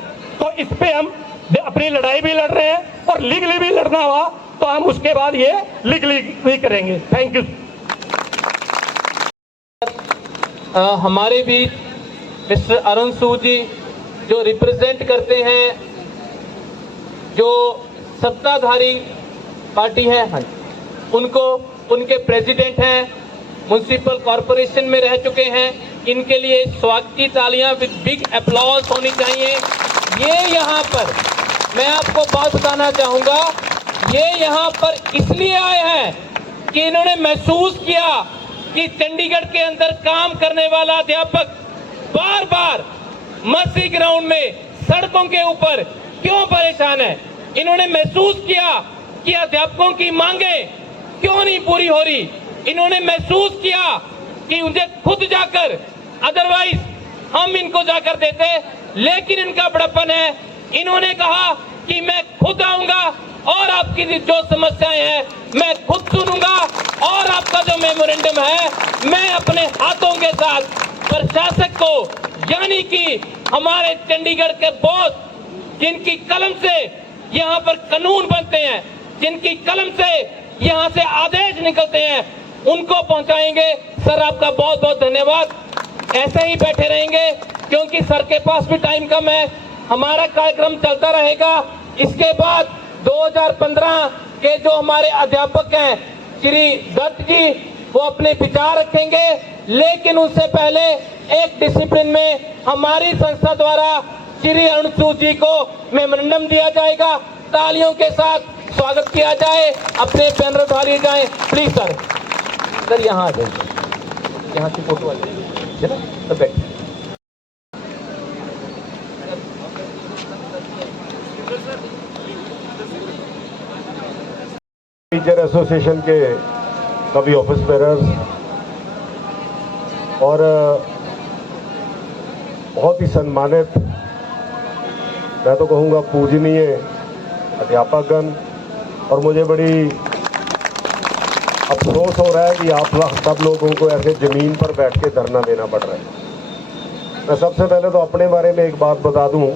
तो इस पे हम अपनी लड़ाई भी लड़ रहे हैं और लीगली भी लड़ना हुआ तो हम उसके बाद ये लीगली भी करेंगे। Thank you. हमारे बीच मिस्टर अरुण सूद जी जो रिप्रेजेंट करते हैं जो सत्ताधारी पार्टी है, उनको, उनके प्रेसिडेंट हैं, म्युनिसिपल कॉरपोरेशन में रह चुके हैं, इनके लिए स्वागत की तालियां विद बिग अप्लॉज होनी चाहिए। ये यहाँ पर मैं आपको बात बताना चाहूंगा, ये यहाँ पर इसलिए आए हैं कि इन्होंने महसूस किया कि चंडीगढ़ के अंदर काम करने वाला अध्यापक बार बार मस्ती ग्राउंड में, सड़कों के ऊपर क्यों परेशान है। इन्होंने महसूस किया कि अध्यापकों की मांगे क्यों नहीं पूरी हो रही। इन्होंने महसूस किया कि उन्हें खुद जाकर, अदरवाइज हम इनको जाकर देते, लेकिन इनका बड़प्पन है। इन्होंने कहा कि मैं खुद आऊंगा और आपकी जो समस्याएं हैं मैं खुद सुनूंगा और आपका जो मेमोरेंडम है मैं अपने हाथों के साथ प्रशासक को, यानी कि हमारे चंडीगढ़ के बॉस, जिनकी कलम से यहाँ पर कानून बनते हैं, जिनकी कलम से यहाँ से आदेश निकलते हैं, उनको पहुंचाएंगे। सर आपका बहुत बहुत धन्यवाद। ऐसे ही बैठे रहेंगे क्योंकि सर के पास भी टाइम कम है, हमारा कार्यक्रम चलता रहेगा। इसके बाद 2015 के जो हमारे अध्यापक हैं श्री दत्त जी, वो अपने विचार रखेंगे, लेकिन उससे पहले एक डिसिप्लिन में हमारी संस्था द्वारा श्री अरुण सूद जी को मेमोरेंडम दिया जाएगा। तालियों के साथ स्वागत किया जाए, अपने बैनर उठा लिए जाए प्लीज। सर यहाँ आ जाइए, यहाँ की फोटो आ जाइए ना, बैठ। टीचर एसोसिएशन के सभी ऑफिस बेरर्स और बहुत ही सम्मानित, मैं तो कहूँगा पूजनीय अध्यापकगण, और मुझे बड़ी अफसोस हो रहा है कि आप सब लोगों को ऐसे ज़मीन पर बैठ के धरना देना पड़ रहा है। मैं सबसे पहले तो अपने बारे में एक बात बता दूं,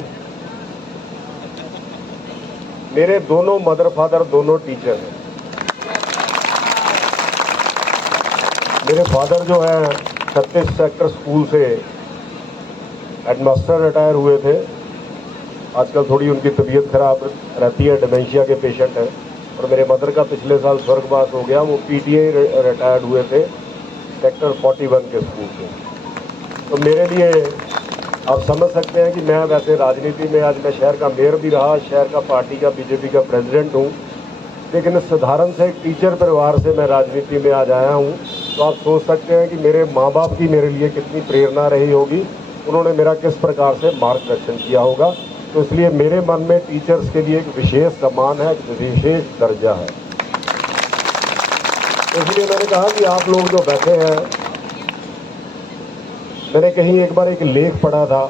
मेरे दोनों मदर फादर दोनों टीचर हैं। मेरे फादर जो है 36 सेक्टर स्कूल से हेडमास्टर रिटायर हुए थे, आजकल थोड़ी उनकी तबीयत खराब रहती है, डिमेंशिया के पेशेंट हैं। और मेरे मदर का पिछले साल स्वर्गवास हो गया, वो पीटीआई रिटायर्ड हुए थे सेक्टर 41 के स्कूल से। तो मेरे लिए आप समझ सकते हैं कि मैं वैसे राजनीति में, आज मैं शहर का मेयर भी रहा, शहर का पार्टी का बीजेपी का प्रेसिडेंट हूँ, लेकिन साधारण से एक टीचर परिवार से मैं राजनीति में आज आया हूँ। तो आप सोच सकते हैं कि मेरे माँ बाप की मेरे लिए कितनी प्रेरणा रही होगी, उन्होंने मेरा किस प्रकार से मार्गदर्शन किया होगा। तो इसलिए मेरे मन में टीचर्स के लिए एक विशेष सम्मान है, एक विशेष दर्जा है। इसलिए मैंने कहा कि आप लोग जो बैठे हैं, मैंने कहीं एक बार एक लेख पढ़ा था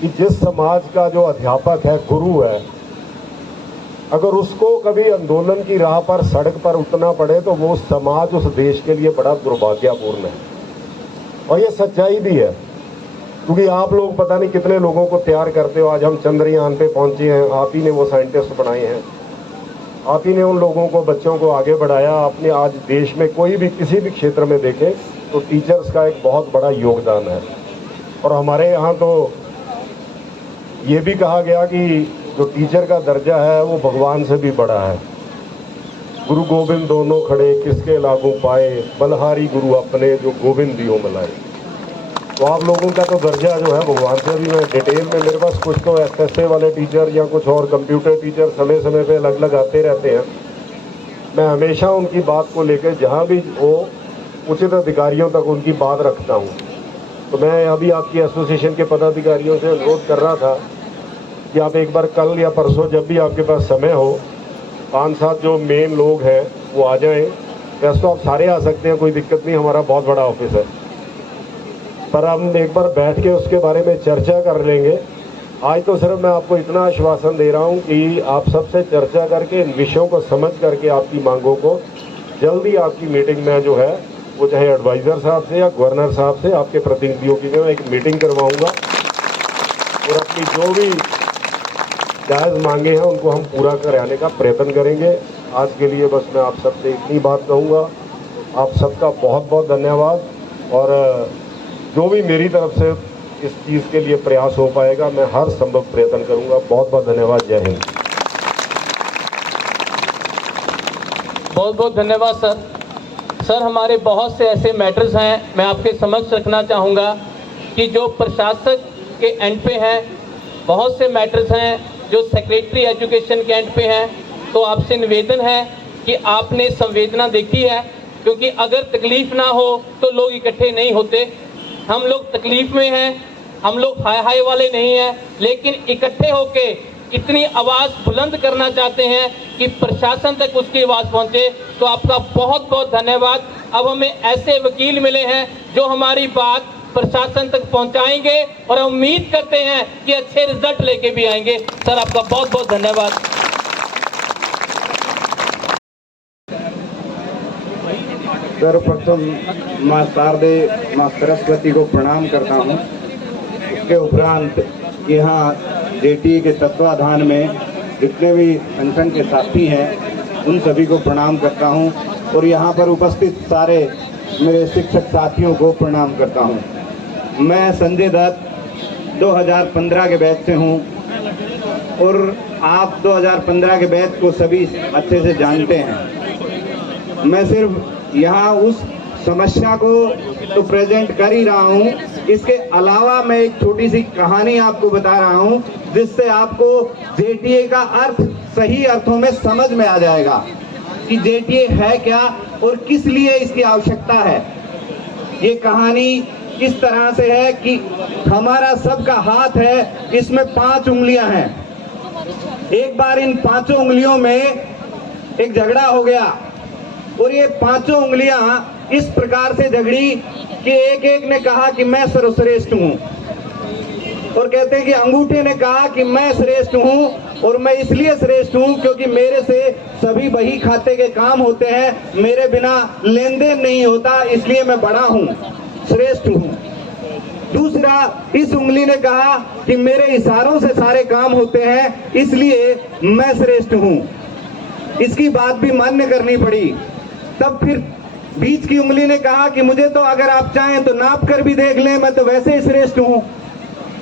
कि जिस समाज का जो अध्यापक है, गुरु है, अगर उसको कभी आंदोलन की राह पर, सड़क पर उतरना पड़े तो वो समाज उस देश के लिए बड़ा दुर्भाग्यपूर्ण है। और ये सच्चाई भी है, क्योंकि आप लोग पता नहीं कितने लोगों को तैयार करते हो। आज हम चंद्रयान पे पहुंचे हैं, आप ही ने वो साइंटिस्ट बनाए हैं, आप ही ने उन लोगों को, बच्चों को आगे बढ़ाया। आपने आज देश में कोई भी किसी भी क्षेत्र में देखें तो टीचर्स का एक बहुत बड़ा योगदान है। और हमारे यहाँ तो ये भी कहा गया कि जो टीचर का दर्जा है वो भगवान से भी बड़ा है। गुरु गोविंद दोनों खड़े, किसके लागू पाए, बलहारी गुरु अपने, जो गोविंद दियो मिलाए। तो आप लोगों का तो दर्जा जो है भगवान से भी, मैं डिटेल में, मेरे पास कुछ तो एसएसए वाले टीचर या कुछ और कंप्यूटर टीचर समय समय पे अलग अलग आते रहते हैं। मैं हमेशा उनकी बात को लेकर जहाँ भी वो उचित अधिकारियों तक उनकी बात रखता हूँ। तो मैं अभी आपकी एसोसिएशन के पदाधिकारियों से अनुरोध कर रहा था कि आप एक बार कल या परसों, जब भी आपके पास समय हो, 5-7 जो मेन लोग हैं वो आ जाएं। वैसे तो आप सारे आ सकते हैं, कोई दिक्कत नहीं, हमारा बहुत बड़ा ऑफिस है, पर हम एक बार बैठ के उसके बारे में चर्चा कर लेंगे। आज तो सिर्फ मैं आपको इतना आश्वासन दे रहा हूं कि आप सबसे चर्चा करके, इन विषयों को समझ करके, आपकी मांगों को जल्दी आपकी मीटिंग में जो है वो, चाहे एडवाइज़र साहब से या गवर्नर साहब से, आपके प्रतिनिधियों की मैं एक मीटिंग करवाऊंगा और अपनी जो भी जायज़ मांगे हैं उनको हम पूरा कराने का प्रयत्न करेंगे। आज के लिए बस मैं आप सबसे इतनी बात कहूँगा। आप सबका बहुत बहुत धन्यवाद, और जो भी मेरी तरफ से इस चीज़ के लिए प्रयास हो पाएगा, मैं हर संभव प्रयत्न करूँगा। बहुत बहुत धन्यवाद। जय हिंद। बहुत बहुत धन्यवाद सर। सर, हमारे बहुत से ऐसे मैटर्स हैं, मैं आपके समक्ष रखना चाहूँगा कि जो प्रशासक के एंड पे हैं, बहुत से मैटर्स हैं जो सेक्रेटरी एजुकेशन के एंड पे हैं। तो आपसे निवेदन है कि आपने संवेदना देखी है, क्योंकि अगर तकलीफ ना हो तो लोग इकट्ठे नहीं होते। हम लोग तकलीफ में हैं, हम लोग हाय हाय वाले नहीं हैं, लेकिन इकट्ठे होके इतनी आवाज़ बुलंद करना चाहते हैं कि प्रशासन तक उसकी आवाज़ पहुंचे। तो आपका बहुत बहुत धन्यवाद। अब हमें ऐसे वकील मिले हैं जो हमारी बात प्रशासन तक पहुंचाएंगे, और हम उम्मीद करते हैं कि अच्छे रिजल्ट लेके भी आएंगे। सर, आपका बहुत बहुत धन्यवाद। सर्वप्रथम माँ शारदे, माँ सरस्वती को प्रणाम करता हूँ। उसके उपरांत यहाँ जेटीए के तत्वाधान में जितने भी संगठन के साथी हैं उन सभी को प्रणाम करता हूँ, और यहाँ पर उपस्थित सारे मेरे शिक्षक साथियों को प्रणाम करता हूँ। मैं संजय दत्त 2015 के बैच से हूँ, और आप 2015 के बैच को सभी अच्छे से जानते हैं। मैं सिर्फ यहाँ उस समस्या को तो प्रेजेंट कर ही रहा हूँ, इसके अलावा मैं एक छोटी सी कहानी आपको बता रहा हूँ, जिससे आपको जेटीए का अर्थ सही अर्थों में समझ में आ जाएगा कि जेटीए है क्या और किस लिए इसकी आवश्यकता है। ये कहानी इस तरह से है कि हमारा सबका हाथ है, इसमें 5 उंगलियां हैं। एक बार इन 5 उंगलियों में एक झगड़ा हो गया, और ये 5 उंगलियां इस प्रकार से झगड़ी कि एक एक ने कहा कि मैं सर्वश्रेष्ठ हूं, और कहते हैं कि अंगूठे ने कहा कि मैं श्रेष्ठ हूं, और मैं इसलिए श्रेष्ठ हूं क्योंकि मेरे से सभी बही खाते के काम होते हैं, मेरे बिना लेन देन नहीं होता, इसलिए मैं बड़ा हूं, श्रेष्ठ हूं। दूसरा, इस उंगली ने कहा कि मेरे इशारों से सारे काम होते हैं, इसलिए मैं श्रेष्ठ हूं। इसकी बात भी मान्य करनी पड़ी। तब फिर बीच की उंगली ने कहा कि मुझे तो अगर आप चाहें तो नाप कर भी देख लें, मैं तो वैसे ही श्रेष्ठ हूं,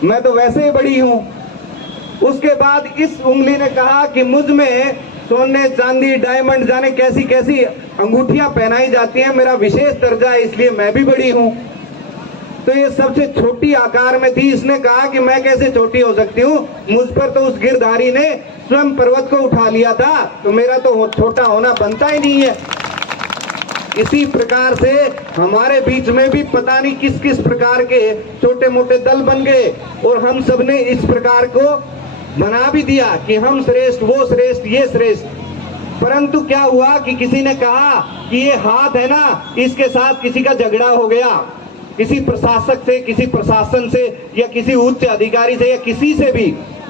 मैं तो वैसे ही बड़ी हूं। उसके बाद इस उंगली ने कहा कि मुझ में सोने चांदी डायमंड जाने कैसी कैसी अंगूठियां पहनाई जाती हैं, मेरा विशेष दर्जा है इसलिए मैं भी बड़ी हूं। तो ये सबसे छोटी आकार में थी। इसने कहा कि मैं कैसे छोटी हो सकती हूँ, मुझ पर तो उस गिरधारी ने स्वयं पर्वत को उठा लिया था, तो मेरा तो छोटा होना बनता ही नहीं है। इसी प्रकार से हमारे बीच में भी पता नहीं किस किस प्रकार के छोटे मोटे दल बन गए और हम सब ने इस प्रकार को बना भी दिया कि हम श्रेष्ठ, वो श्रेष्ठ, ये श्रेष्ठ। परंतु क्या हुआ कि किसी ने कहा कि ये हाथ है ना, इसके साथ किसी का झगड़ा हो गया, किसी प्रशासक से, किसी प्रशासन से या किसी उच्च अधिकारी से या किसी से भी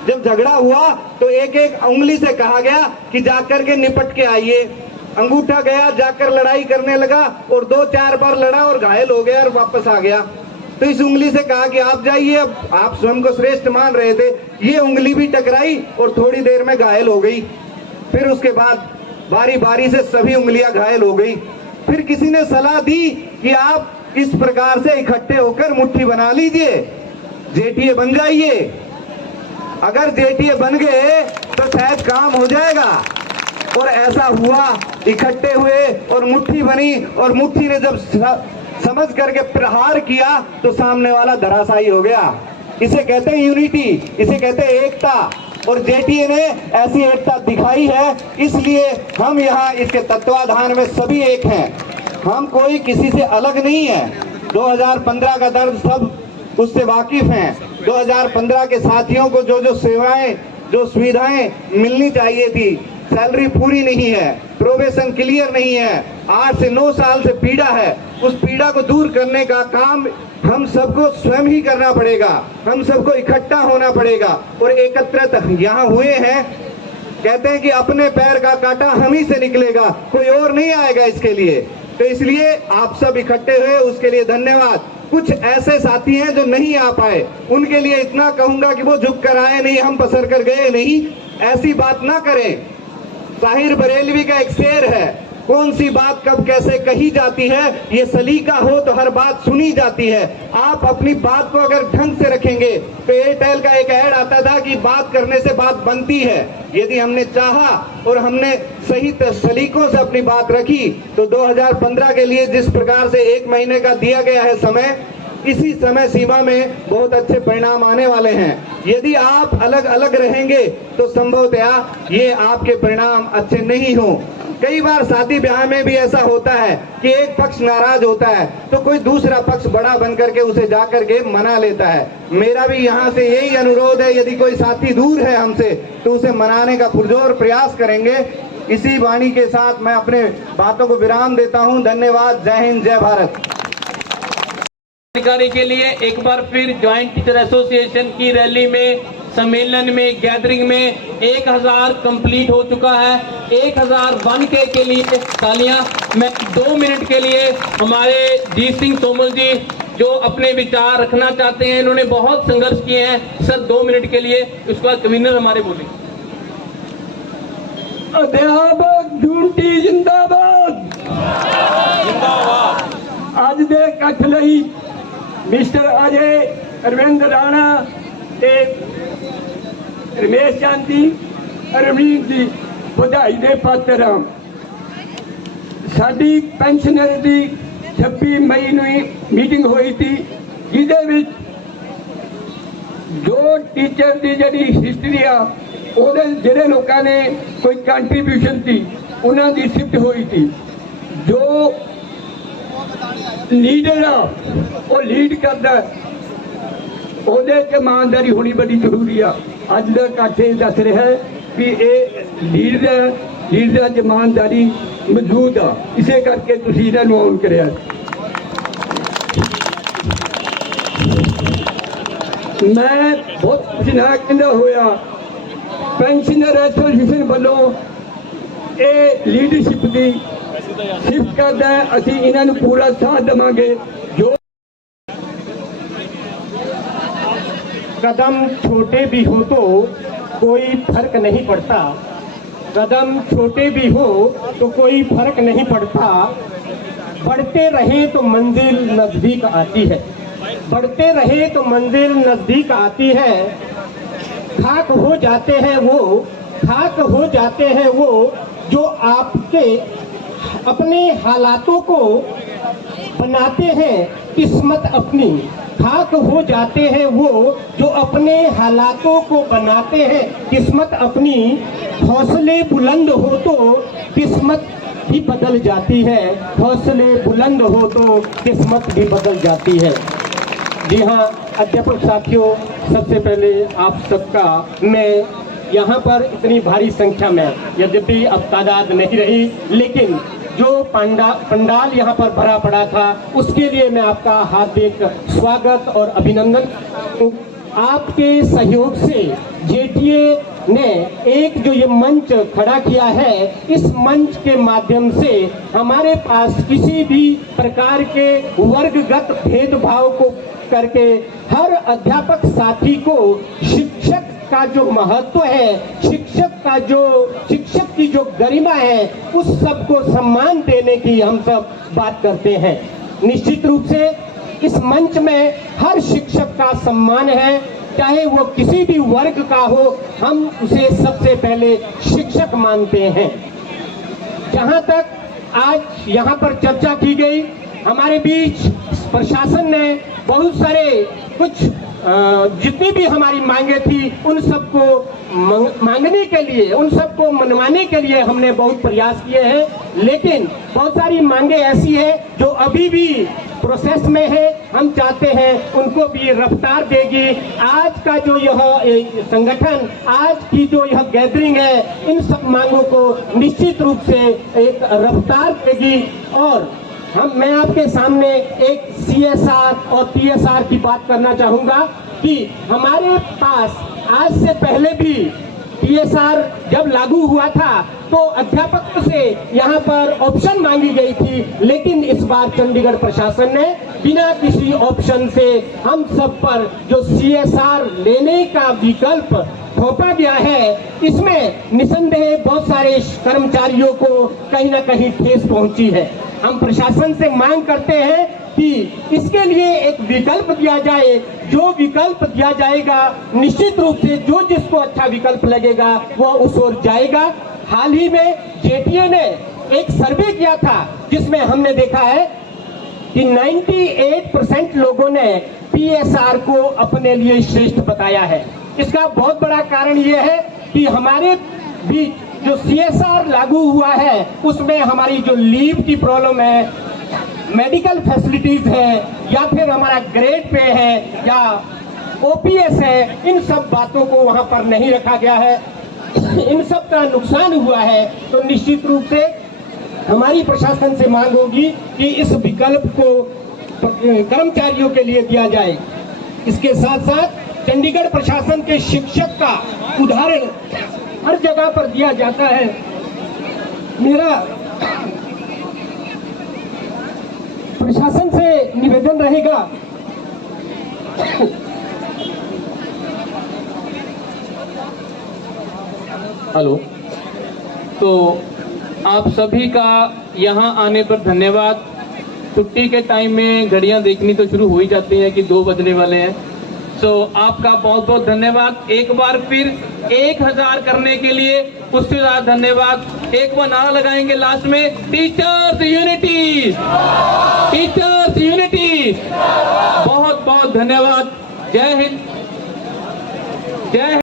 जब झगड़ा हुआ तो एक एक उंगली से कहा गया कि जाकर के निपट के आइए। अंगूठा गया, जाकर लड़ाई करने लगा और 2-4 बार लड़ा और घायल हो गया और वापस आ गया। तो इस उंगली से कहा कि आप जाइए, अब आप स्वयं को श्रेष्ठ मान रहे थे। ये उंगली भी टकराई और थोड़ी देर में घायल हो गई। फिर उसके बाद बारी बारी से सभी उंगलियां घायल हो गई। फिर किसी ने सलाह दी कि आप इस प्रकार से इकट्ठे होकर मुट्ठी बना लीजिए, जेटीए बन जाइए। अगर जेटीए बन गए तो शायद काम हो जाएगा। और ऐसा हुआ, इकट्ठे हुए और मुट्ठी बनी और मुट्ठी ने जब समझ करके प्रहार किया तो सामने वाला धराशायी हो गया। इसे कहते हैं यूनिटी, इसे कहते हैं एकता। और जेटीए ने ऐसी एकता दिखाई है, इसलिए हम यहाँ इसके तत्वाधान में सभी एक हैं। हम कोई किसी से अलग नहीं है। 2015 का दर्द सब उससे वाकिफ हैं। 2015 के साथियों को जो जो सेवाएं, जो सुविधाएं मिलनी चाहिए थी, सैलरी पूरी नहीं है, प्रोबेशन क्लियर नहीं है, 8 से 9 साल से पीड़ा है, उस पीड़ा को दूर करने का काम हम सबको स्वयं ही करना पड़ेगा। हम सबको इकट्ठा होना पड़ेगा और एकत्रित यहाँ हुए हैं। कहते हैं कि अपने पैर का कांटा हम ही से निकलेगा, कोई और नहीं आएगा इसके लिए। तो इसलिए आप सब इकट्ठे हुए, उसके लिए धन्यवाद। कुछ ऐसे साथी हैं जो नहीं आ पाए, उनके लिए इतना कहूंगा कि वो झुक कर आए नहीं, हम पसर कर गए नहीं, ऐसी बात ना करें। ताहिर बरेलवी का एक शेर है, कौन सी बात कब कैसे कही जाती है, ये सलीका हो तो हर बात सुनी जाती है। आप अपनी बात को अगर ढंग से रखेंगे तो एयरटेल का एक ऐड आता था कि बात करने से बात बनती है। यदि हमने चाहा और हमने सही सलीकों से अपनी बात रखी तो 2015 के लिए जिस प्रकार से 1 महीने का दिया गया है समय, इसी समय सीमा में बहुत अच्छे परिणाम आने वाले हैं। यदि आप अलग अलग रहेंगे तो संभवतः ये आपके परिणाम अच्छे नहीं हो। कई बार शादी ब्याह में भी ऐसा होता है कि एक पक्ष नाराज होता है तो कोई दूसरा पक्ष बड़ा बन करके उसे जाकर के मना लेता है। मेरा भी यहाँ से यही अनुरोध है, यदि कोई साथी दूर है हमसे तो उसे मनाने का पुरजोर प्रयास करेंगे। इसी वाणी के साथ मैं अपने बातों को विराम देता हूँ। धन्यवाद। जय हिंद, जय भारत। जानकारी के लिए एक बार फिर ज्वाइंट टीचर एसोसिएशन की रैली में, सम्मेलन में, गैदरिंग में 1000 कंप्लीट हो चुका है। 1001 के लिए तालियां। मैं 2 मिनट के लिए हमारे जीत सिंह तोमर जी जो अपने विचार रखना चाहते हैं, इन्होंने बहुत संघर्ष किए हैं सर, 2 मिनट के लिए। उसके बाद कन्वीनर हमारे बोलेंगे। अध्यापक यूनिटी जिंदाबाद, जिंदाबाद। आज दे इकट्ठ लई मिस्टर अजय अरविंद राणा ते रमेश चंद जी, रवनीत जी ਵਧਾਈ ਦੇ ਪਾਤਰ ਹਾਂ। ਸਾਡੀ ਪੈਨਸ਼ਨਰ ਦੀ 26 ਮਈ ਨੂੰ ਮੀਟਿੰਗ ਹੋਈ ਸੀ, ਜਿਹਦੇ ਵਿੱਚ ਜੋ ਟੀਚਰ ਦੀ ਜਿਹੜੀ ਹਿਸਟਰੀ ਆ, ਉਹਦੇ ਜਿਹੜੇ ਲੋਕਾਂ ਨੇ ਕੋਈ ਕੰਟਰੀਬਿਊਸ਼ਨ ਸੀ ਉਹਨਾਂ ਦੀ ਸ਼ਿਫਟ ਹੋਈ ਸੀ। ਜੋ ਲੀਡਰ ਆ ਉਹ ਲੀਡ ਕਰਦਾ, ਉਹਦੇ 'ਚ ਇਮਾਨਦਾਰੀ ਹੋਣੀ ਬੜੀ ਜ਼ਰੂਰੀ ਆ। ਅੱਜ ਦਾ ਇਕੱਠ ਇਹ ਦੱਸ ਰਿਹਾ ਵੀ ਇਹ ਲੀਡਰ च ईमानदारी मौजूद आ, इसे करके तुसीं इन्हां नूं ऑन करिया। मैं बहुत कुछ ना कहंदा होया पेंशनर एसोसीएशन वालों ये लीडरशिप की शिफ्ट करदा है, असीं इन्हां नूं पूरा साथ देवांगे। जो कदम छोटे भी हो तो कोई फर्क नहीं पड़ता, कदम छोटे भी हो तो कोई फर्क नहीं पड़ता। बढ़ते रहे तो मंजिल नजदीक आती है, बढ़ते रहे तो मंजिल नजदीक आती है। खाक हो जाते हैं वो, खाक हो जाते हैं वो जो आपके अपने हालातों को बनाते हैं किस्मत अपनी। खाक हो जाते हैं वो जो अपने हालातों को बनाते हैं किस्मत अपनी। हौसले बुलंद हो तो किस्मत भी बदल जाती है, हौसले बुलंद हो तो किस्मत भी बदल जाती है। जी हाँ अध्यापक साथियों, सबसे पहले आप सबका मैं यहाँ पर इतनी भारी संख्या में, यद्यपि अब तादाद नहीं रही, लेकिन जो पंडाल यहाँ पर भरा पड़ा था उसके लिए मैं आपका हार्दिक स्वागत और अभिनंदन। आपके सहयोग से जेटीए ने एक जो ये मंच खड़ा किया है, इस मंच के माध्यम से हमारे पास किसी भी प्रकार के वर्गगत भेदभाव को करके हर अध्यापक साथी को शिक्षक का जो महत्व है, शिक्षक की जो गरिमा है, उस सब को सम्मान देने की हम सब बात करते हैं। निश्चित रूप से इस मंच में हर शिक्षक का सम्मान है, चाहे वो किसी भी वर्ग का हो, हम उसे सबसे पहले शिक्षक मानते हैं। जहां तक आज यहाँ पर चर्चा की गई, हमारे बीच प्रशासन ने बहुत सारे कुछ जितनी भी हमारी मांगे थी उन सबको मांगने के लिए, उन सबको मनवाने के लिए हमने बहुत प्रयास किए हैं, लेकिन बहुत सारी मांगे ऐसी है जो अभी भी प्रोसेस में है। हम चाहते हैं उनको भी रफ्तार देगी। आज का जो यह संगठन, आज की जो यह गैदरिंग है, इन सब मांगों को निश्चित रूप से एक रफ्तार देगी। और मैं आपके सामने एक CSR और TSR की बात करना चाहूँगा कि हमारे पास आज से पहले भी TSR जब लागू हुआ था तो अध्यापकों से यहाँ पर ऑप्शन मांगी गई थी, लेकिन इस बार चंडीगढ़ प्रशासन ने बिना किसी ऑप्शन से हम सब पर जो CSR लेने का विकल्प थोपा गया है, इसमें निसंदेह बहुत सारे कर्मचारियों को कहीं ना कहीं ठेस पहुंची है। हम प्रशासन से मांग करते हैं कि इसके लिए एक विकल्प दिया जाए। जो विकल्प दिया जाएगा निश्चित रूप से जो जिसको अच्छा विकल्प लगेगा वो उस ओर जाएगा। हाल ही में जेटीए ने एक सर्वे किया था जिसमें हमने देखा है कि 98% लोगों ने PSR को अपने लिए श्रेष्ठ बताया है। इसका बहुत बड़ा कारण ये है कि हमारे बीच जो CSR लागू हुआ है उसमें हमारी जो लीव की प्रॉब्लम है, मेडिकल फैसिलिटीज है, या फिर हमारा ग्रेड पे है या OPS है, इन सब बातों को वहां पर नहीं रखा गया है, इन सब का नुकसान हुआ है। तो निश्चित रूप से हमारी प्रशासन से मांग होगी कि इस विकल्प को कर्मचारियों के लिए दिया जाए। इसके साथ साथ चंडीगढ़ प्रशासन के शिक्षक का उदाहरण हर जगह पर दिया जाता है। मेरा प्रशासन से निवेदन रहेगा हेलो, तो आप सभी का यहाँ आने पर धन्यवाद। छुट्टी के टाइम में घड़ियाँ देखनी तो शुरू हो ही जाती हैं कि 2 बजने वाले हैं। तो आपका बहुत बहुत धन्यवाद। एक बार फिर 1000 करने के लिए उससे ज़्यादा धन्यवाद। एक बार नारा लगाएंगे लास्ट में, टीचर्स यूनिटी, टीचर्स यूनिटी। बहुत बहुत धन्यवाद। जय हिंद, जय हिंद।